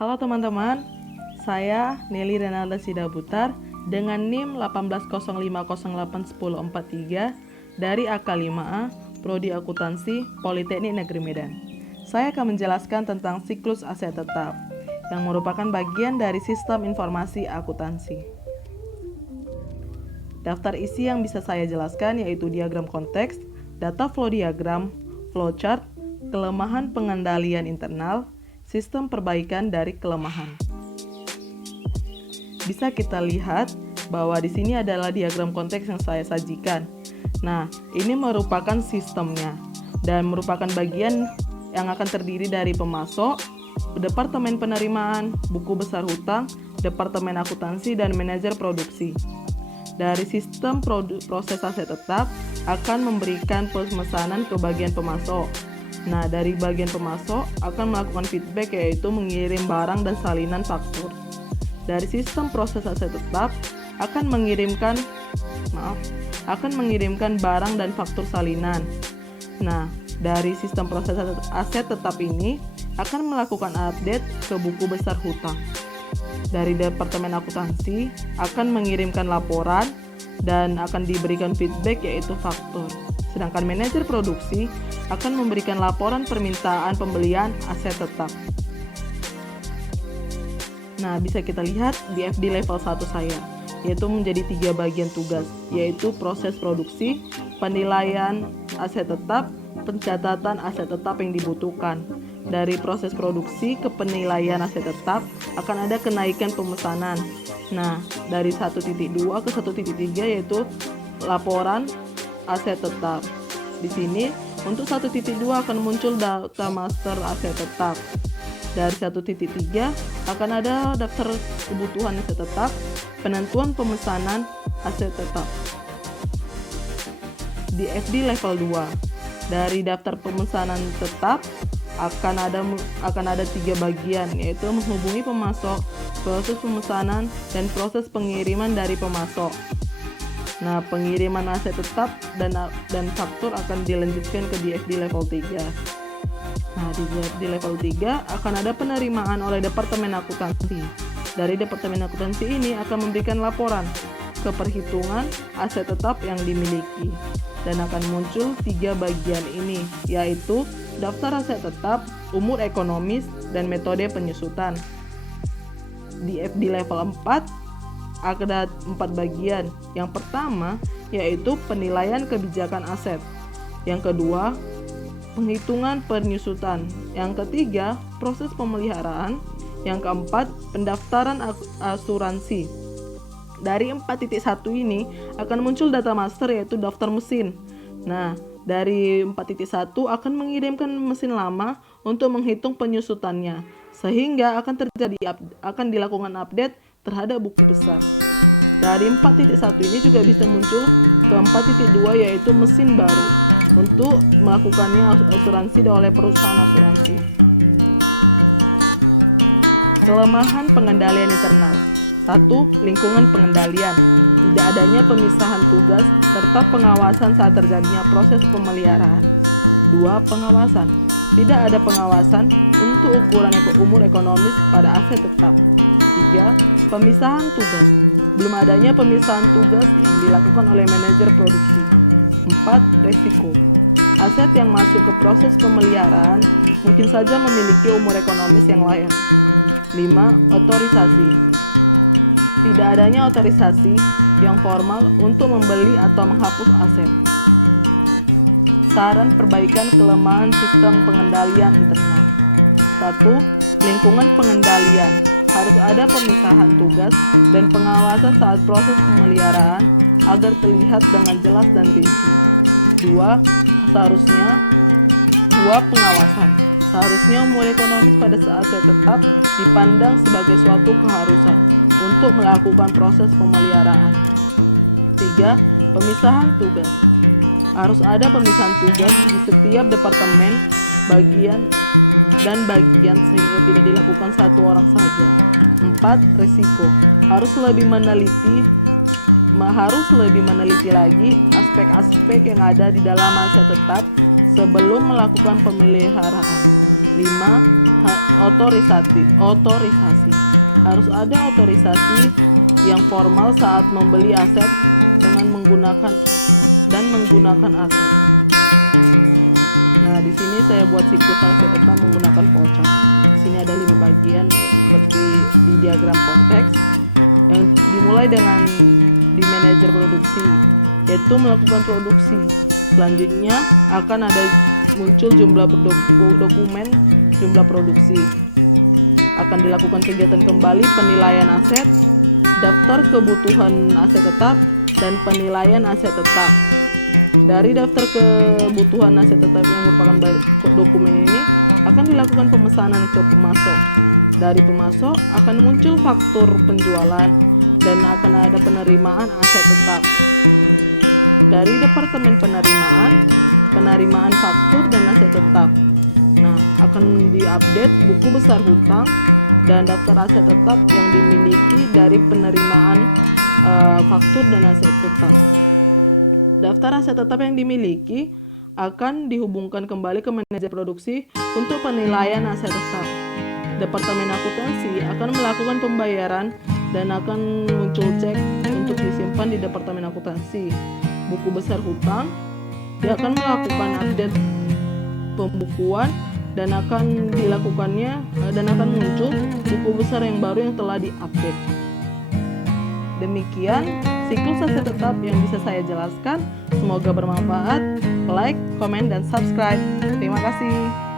Halo teman-teman, saya Nelly Renalda Sidaputar dengan NIM 180508103 dari AK5A, Prodi Akuntansi, Politeknik Negeri Medan. Saya akan menjelaskan tentang siklus aset tetap, yang merupakan bagian dari sistem informasi akuntansi. Daftar isi yang bisa saya jelaskan yaitu diagram konteks, data flow diagram, flowchart, kelemahan pengendalian internal, sistem perbaikan dari kelemahan. Bisa kita lihat bahwa di sini adalah diagram konteks yang saya sajikan. Nah, ini merupakan sistemnya dan merupakan bagian yang akan terdiri dari pemasok, departemen penerimaan, buku besar hutang, departemen akuntansi, dan manajer produksi. Dari sistem proses aset tetap akan memberikan pemesanan ke bagian pemasok. Nah, dari bagian pemasok akan melakukan feedback yaitu mengirim barang dan salinan faktur. Dari sistem proses aset tetap akan mengirimkan barang dan faktur salinan. Nah, dari sistem proses aset tetap ini akan melakukan update ke buku besar hutang. Dari departemen akuntansi akan mengirimkan laporan dan akan diberikan feedback yaitu faktur. Sedangkan manajer produksi akan memberikan laporan permintaan pembelian aset tetap. Nah, bisa kita lihat di FD level 1 saya, yaitu menjadi 3 bagian tugas, yaitu proses produksi, penilaian aset tetap, pencatatan aset tetap yang dibutuhkan. Dari proses produksi ke penilaian aset tetap akan ada kenaikan pemesanan. Nah, dari 1.2 ke 1.3 yaitu laporan aset tetap. Di sini untuk 1.2 akan muncul data master aset tetap. Dari 1.3 akan ada daftar kebutuhan aset tetap, penentuan pemesanan aset tetap. Di FD level 2, dari daftar pemesanan tetap akan ada 3 bagian, yaitu menghubungi pemasok, proses pemesanan, dan proses pengiriman dari pemasok. Nah, pengiriman aset tetap dan faktur akan dilanjutkan ke DFD level 3. Nah, di DFD level 3 akan ada penerimaan oleh departemen akuntansi. Dari departemen akuntansi ini akan memberikan laporan ke perhitungan aset tetap yang dimiliki. Dan akan muncul 3 bagian ini, yaitu daftar aset tetap, umur ekonomis, dan metode penyusutan. Di FD level 4 ada 4 bagian. Yang pertama yaitu penilaian kebijakan aset. Yang kedua, penghitungan penyusutan. Yang ketiga, proses pemeliharaan. Yang keempat, pendaftaran asuransi. Dari 4.1 ini akan muncul data master yaitu daftar mesin. Nah, dari 4.1 akan mengirimkan mesin lama untuk menghitung penyusutannya, sehingga akan dilakukan update terhadap buku besar. Dari 4.1 ini juga bisa muncul ke 4.2 yaitu mesin baru untuk melakukannya asuransi oleh perusahaan asuransi. Kelemahan pengendalian internal. 1. Lingkungan pengendalian. Tidak adanya pemisahan tugas serta pengawasan saat terjadinya proses pemeliharaan. 2. Pengawasan. Tidak ada pengawasan untuk ukuran umur ekonomis pada aset tetap. 3. Pemisahan tugas. Belum adanya pemisahan tugas yang dilakukan oleh manajer produksi. 4. Resiko. Aset yang masuk ke proses pemeliharaan mungkin saja memiliki umur ekonomis yang layak. 5. Otorisasi. Tidak adanya otorisasi yang formal untuk membeli atau menghapus aset. Saran perbaikan kelemahan sistem pengendalian internal. 1. Lingkungan pengendalian. Harus ada pemisahan tugas dan pengawasan saat proses pemeliharaan agar terlihat dengan jelas dan rinci. 2. Pengawasan. Seharusnya umur ekonomis pada saat aset tetap dipandang sebagai suatu keharusan untuk melakukan proses pemeliharaan. 3. Pemisahan tugas. Harus ada pemisahan tugas di setiap departemen, bagian sehingga tidak dilakukan satu orang saja. 4. Risiko. Harus lebih meneliti lagi aspek-aspek yang ada di dalam aset tetap sebelum melakukan pemeliharaan. 5. Otorisasi. Harus ada otorisasi yang formal saat membeli aset dengan menggunakan aset. Nah, di sini saya buat siklus aset tetap menggunakan flowchart. Di sini ada 5 bagian seperti di diagram konteks, yang dimulai dengan di manajer produksi, yaitu melakukan produksi. Selanjutnya akan ada muncul jumlah dokumen jumlah produksi. Akan dilakukan kegiatan kembali penilaian aset, daftar kebutuhan aset tetap, dan penilaian aset tetap. Dari daftar kebutuhan aset tetap yang merupakan dokumen ini akan dilakukan pemesanan ke pemasok. Dari pemasok akan muncul faktur penjualan dan akan ada penerimaan aset tetap. Dari departemen penerimaan faktur dan aset tetap. Nah, akan diupdate buku besar hutang dan daftar aset tetap yang dimiliki dari penerimaan faktur dan aset tetap. Daftar aset tetap yang dimiliki akan dihubungkan kembali ke manajer produksi untuk penilaian aset tetap. Departemen akuntansi akan melakukan pembayaran dan akan muncul cek untuk disimpan di departemen akuntansi. Buku besar hutang dia akan melakukan update pembukuan dan akan muncul buku besar yang baru yang telah diupdate. Demikian siklus aset tetap yang bisa saya jelaskan. Semoga bermanfaat. Like, komen, dan subscribe. Terima kasih.